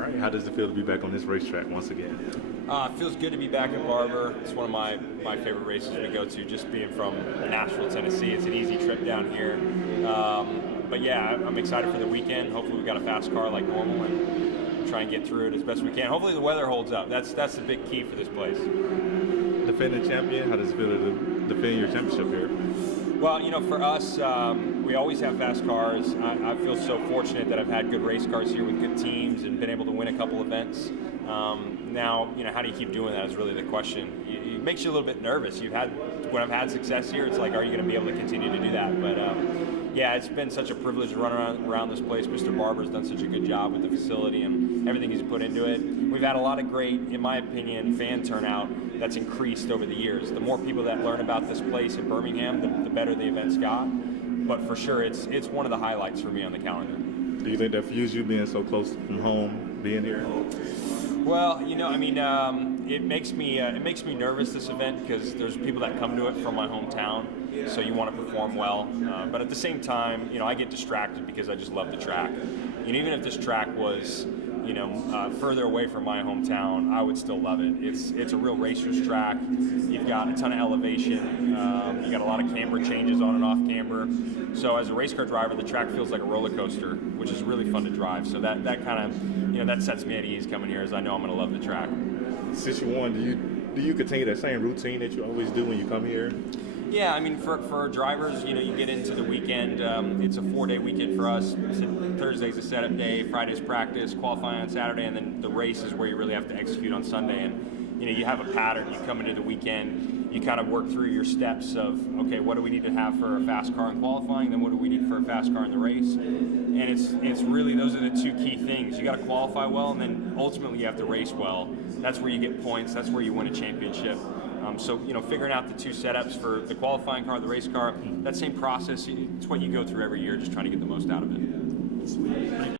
All right, how does it feel to be back on this racetrack once again? It feels good to be back at Barber. It's one of my favorite races we go to, just being from Nashville, Tennessee. It's an easy trip down here. But yeah, I'm excited for the weekend. Hopefully we've got a fast car like normal and try and get through it as best we can. Hopefully the weather holds up. That's the big key for this place. Defending champion, how does it feel to defend your championship here? Well, you know, for us, we always have fast cars. I feel so fortunate that I've had good race cars here with good teams and been able to win a couple events. Now, you know, how do you keep doing that is really the question. It makes you a little bit nervous. When I've had success here, it's like, are you going to be able to continue to do that? But yeah, it's been such a privilege to run around this place. Mr. Barber's done such a good job with the facility and everything he's put into it. We've had a lot of great, in my opinion, fan turnout that's increased over the years. The more people that learn about this place in Birmingham, the better the events got. But for sure, it's one of the highlights for me on the calendar. Do you think that fuse you being so close from home, being here? Well, you know, I mean, it makes me nervous, this event, because there's people that come to it from my hometown, so you want to perform well. But at the same time, you know, I get distracted because I just love the track. And even if this track was, you know, further away from my hometown, I would still love it. It's a real racer's track. You've got a ton of elevation. You got a lot of camber changes on and off camber. So as a race car driver, the track feels like a roller coaster, which is really fun to drive. So that kind of, you know, that sets me at ease coming here, as I know I'm going to love the track. Since you won, do you continue that same routine that you always do when you come here? Yeah, I mean, for drivers, you know, you get into the weekend. It's a 4-day weekend for us. Thursday's a setup day, Friday's practice, qualifying on Saturday, and then the race is where you really have to execute on Sunday. And you know, you have a pattern. You come into the weekend, you kind of work through your steps of, okay, what do we need to have for a fast car in qualifying? Then what do we need for a fast car in the race? And it's really, those are the two key things. You got to qualify well, and then ultimately you have to race well. That's where you get points. That's where you win a championship. So, you know, figuring out the two setups for the qualifying car, the race car, that same process, it's what you go through every year, just trying to get the most out of it.